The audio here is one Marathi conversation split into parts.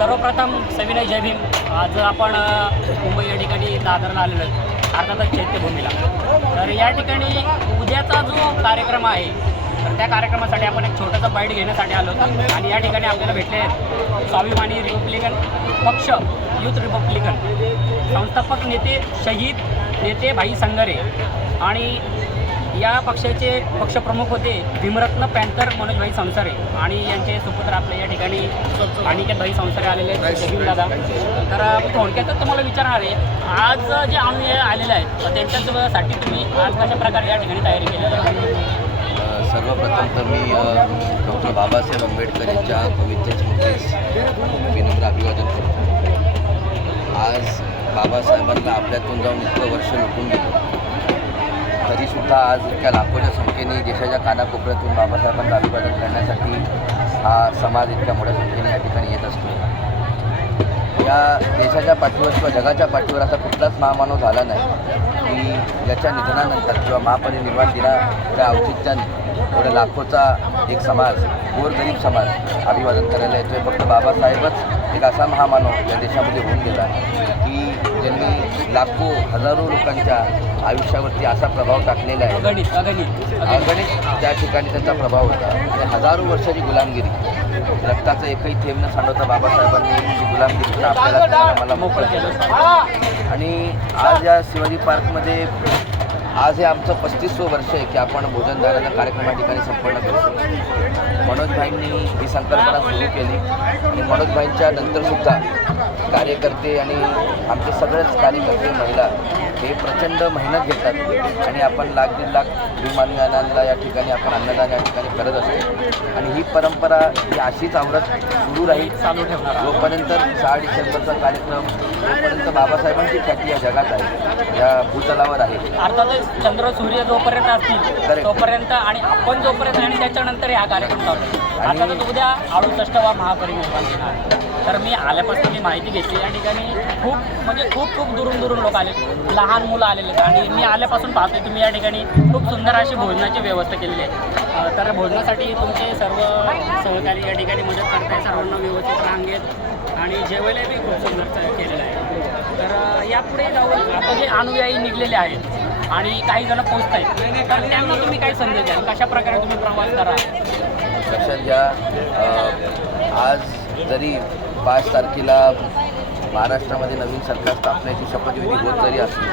सर्वप्रथम सविनय जय भीम. आज आपण मुंबई या ठिकाणी दादरला आलेलो आहे. अर्थातच चैत्यभूमीला. तर या ठिकाणी उद्याचा जो कार्यक्रम आहे तर त्या कार्यक्रमासाठी आपण एक छोटंसं बाईट घेण्यासाठी आलो होतो. आणि या ठिकाणी आपल्याला भेटले आहेत स्वाभिमानी रिपब्लिकन पक्ष युथ रिपब्लिकन. संस्थापक नेते शहीद नेते भाई संगरे आणि या पक्षाचे पक्षप्रमुख होते भीमरत्न पॅन्थर मनोजभाई संसारे आणि यांचे सुपुत्र आपल्या या ठिकाणी अनिकेत भाई संसारे आलेले आहेत दादा. तर मी थोडक्यातच तुम्हाला विचारणार आहे आज जे अनुय आलेले आहेत तर त्यांच्यासाठी तुम्ही आज कशा प्रकारे या ठिकाणी तयारी केलेली आहे सर्वप्रथम तर मी डॉक्टर बाबासाहेब आंबेडकर यांच्या पवित्र स्मृतीस विनम्र अभिवादन करतो. आज बाबासाहेबांना आपल्यातून जाऊन इतकं वर्ष लुटून गेलो. तरीसुद्धा आज इतक्या लाखोच्या संख्येने देशाच्या कानाकोपऱ्यातून बाबासाहेबांना अभिवादन करण्यासाठी हा समाज इतक्या मोठ्या संख्येने या ठिकाणी येत असतो. या देशाच्या पाठीवर किंवा जगाच्या पाठीवर असा कुठलाच महामानव झाला नाही की ज्याच्या निधनानंतर किंवा महापरिनिर्वाण दिनाच्या औचित्याने एवढ्या लाखोचा एक समाज गोरगरीब समाज अभिवादन करायला येतोय. फक्त बाबासाहेबच एक असा महामानव या देशामध्ये होऊन गेला की ज्यांनी लाखो हजारो लोकांच्या आयुष्यावरती असा प्रभाव टाकलेला आहे. अगणित त्या ठिकाणी त्यांचा प्रभाव होता. आणि हजारो वर्षाची गुलामगिरी. रक्ताचं एकही थेंब न सांडवता बाबासाहेबांनी जी गुलामगिरी आपल्याला मला मोकळं केलं. आणि आज या शिवाजी पार्कमध्ये आज हे आमचं पस्तीसवं वर्ष आहे की आपण भोजनदाराचा कार्यक्रम या ठिकाणी संपन्न करतो. मनोजभाईंनी ही संकल्पना सुरू केली. आणि मनोजभाईंच्या नंतरसुद्धा कार्यकर्ते आणि आमचे सगळेच कार्यकर्ते महिला हे प्रचंड मेहनत घेतात. आणि आपण लाख दीड लाख विमानयानांना या ठिकाणी आपण अन्नदान या ठिकाणी करत असतो. आणि ही परंपरा ही अशीच आवडत सुरू राहील. चालू ठेवणार जोपर्यंत सहा डिसेंबरचा कार्यक्रम जोपर्यंत बाबासाहेबांची ख्याती या जगात आहे या भूतलावर आहे. अर्थातच चंद्र सूर्य जोपर्यंत असतील. तोपर्यंत आणि आपण जोपर्यंत आणि त्याच्यानंतर हा कार्यक्रम चालू अर्थातच उद्या अडुसष्टवा महापरिनिर्वाण आहे. तर मी आल्यापासून मी माहिती घेतली. या ठिकाणी खूप म्हणजे खूप खूप दुरून दुरून लोक आले. लहान मुलं आलेले आहेत. आणि मी आल्यापासून पाहतोय तुम्ही या ठिकाणी खूप सुंदर अशी भोजनाची व्यवस्था केलेली आहे. तर भोजनासाठी तुमचे सर्व सहकारी या ठिकाणी मदत करताय. सर्वांना व्यवस्थित रांगेत आणि जेवायला बी खूप सुंदर केलेलं आहे. तर यापुढे जाऊन आता जे अनुयायी निघलेले आहेत आणि काही जण पोचत आहेत तर त्यांना तुम्ही काय संदेश द्याल? कशा प्रकारे तुम्ही प्रवास करा? लक्षात घ्या. आज जरी पाच तारखेला महाराष्ट्रामध्ये नवीन सरकार स्थापनेची शपथविधी होत जरी असली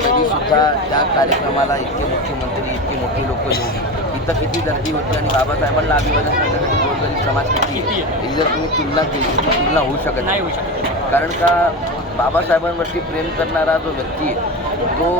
तरीसुद्धा त्या कार्यक्रमाला इतके मुख्यमंत्री इतके मोठे लोक येऊन इथं किती गर्दी होती आणि बाबासाहेबांना अभिवादन करण्यासाठी गोरगरीब समाज किती? ही जर तुम्ही तुलना केली ती तुलना होऊ शकत नाही. होऊ शकत. कारण का बाबासाहेबांवरती प्रेम करणारा जो व्यक्ती आहे तो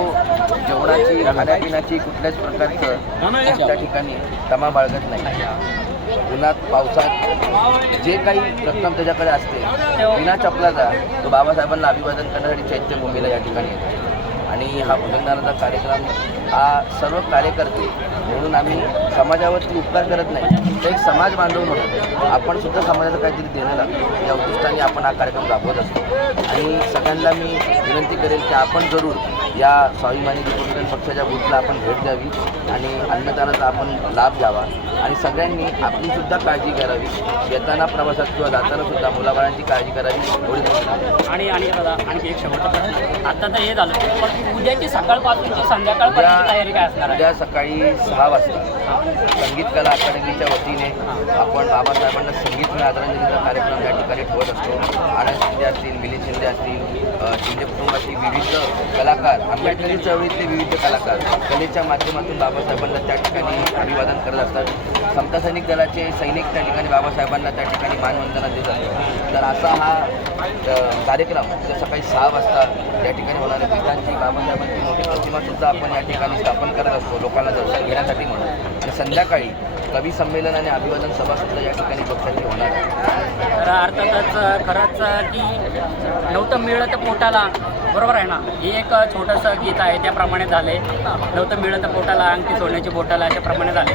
जेवणाची खाण्यापिण्याची कुठल्याच प्रकारचं त्या ठिकाणी तमा बाळगत नाही. उन्हात पावसात जे काही रक्कम त्याच्याकडे असते विना चपलाचा तो बाबासाहेबांना अभिवादन करण्यासाठी चैत्यभूमीला या ठिकाणी येतो. आणि हा भजनदानाचा कार्यक्रम हा सर्व कार्यकर्ते म्हणून आम्ही समाजावरती उपकार करत नाही तर एक समाज बांधव म्हणून आपण सुद्धा समाजाला काहीतरी देणं लागतो. या उद्दिष्टाने आपण हा कार्यक्रम राबवत असतो. आणि सगळ्यांना मी विनंती करेल की आपण जरूर या स्वाभिमानी रिपब्लिकन पक्षाच्या बूथला आपण भेट द्यावी आणि अन्नदानाचा आपण लाभ घ्यावा. आणि सगळ्यांनी आपली सुद्धा काळजी करावी. येताना प्रवासात किंवा जाताना सुद्धा मुलाबाळांची काळजी करावी एवढी. आणि आणि दादा आणखी एक शेवटचा आता तर हे झालं. पण उद्याची सकाळपासूनची संध्याकाळपर्यंत तयारी काय असणार उद्या सकाळी सहा वाजता संगीत कला अकादमीच्या वतीने आपण बाबासाहेबांना संगीत आदरांजलीचा कार्यक्रम या ठिकाणी ठेवत असतो. आनंद शिंदे असतील मिलिंद शिंदे असतील शिंदे कुटुंबातील विविध कलाकार आंबेडकरी चळवळीतले विविध कलाकार कलेच्या माध्यमातून बाबासाहेबांना त्या ठिकाणी अभिवादन करत असतात. समता सैनिक दलाचे सैनिक त्या ठिकाणी बाबासाहेबांना त्या ठिकाणी मानवंदना देत असतात. तर असा हा कार्यक्रम उद्या सकाळी सहा वाजता या ठिकाणी होणाऱ्या पिकांची पितांची बाबासाहेबांची मोठी प्रतिमासुद्धा आपण या ठिकाणी स्थापन करत असतो लोकांना दर्शन घेण्यासाठी म्हणून. आणि संध्याकाळी कवी संमेलन आणि अभिवादन सभासुद्धा या ठिकाणी पक्षाची होणार आहे. अर्थातच खरंच की नव्हतं मिळत पोटाला. बरोबर आहे ना? हे एक छोटंसं गीत आहे त्याप्रमाणे झाले. नव्हतं मिळत पोटाला अंगठी सोडण्याची बोटाला अशाप्रमाणे झाले.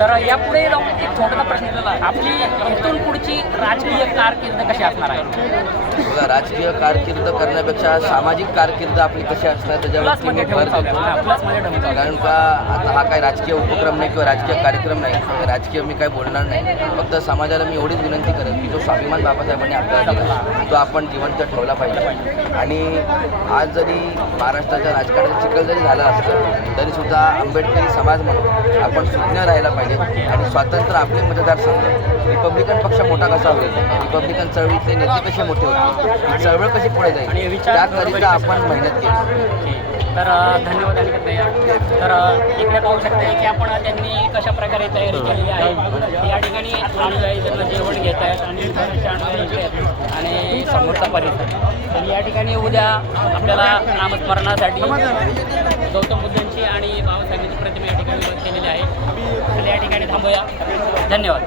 तर यापुढे जाऊन एक छोटासा प्रश्न आपली इथून पुढची राजकीय कारकीर्द कशी असणार आहे? बघा राजकीय कारकीर्द करण्यापेक्षा सामाजिक कारकीर्द आपली कशी असणार आहे आहे. कारण का आता हा काय राजकीय उपक्रम नाही किंवा राजकीय कार्यक्रम नाही. राजकीय मी काय बोलणार नाही. फक्त समाजाला मी एवढीच विनंती करेन की जो स्वाभिमान बाबासाहेबांनी आपल्याला तो आपण जिवंत ठेवला पाहिजे. आणि आज जरी महाराष्ट्राच्या राजकारणात चिखल जरी झालं असतं तरी सुद्धा आंबेडकरी समाज म्हणून आपण सुज्ञ राहायला पाहिजे. आणि स्वातंत्र्य आपले मतदारसंघ. रिपब्लिकन पक्ष मोठा कसा होईल? रिपब्लिकन चळवळीतले नेते कसे मोठे होतील? ही चळवळ कशी पुढे जाईल? त्याकरिता आपण मेहनत केली. तर धन्यवाद अनिकेत भैया तर इकडे पाहू शकता की आपण त्यांनी कशा प्रकारे तयारी केलेली आहे. या ठिकाणी त्यांना जेवण घेत आहेत आणि आणि समोरचा परिसर. आणि या ठिकाणी उद्या आपल्याला नामस्मरणासाठी गौतम बुद्धांची आणि बाबासाहेबांची प्रतिमा या ठिकाणी केलेली आहे. तर या ठिकाणी थांबूया. धन्यवाद.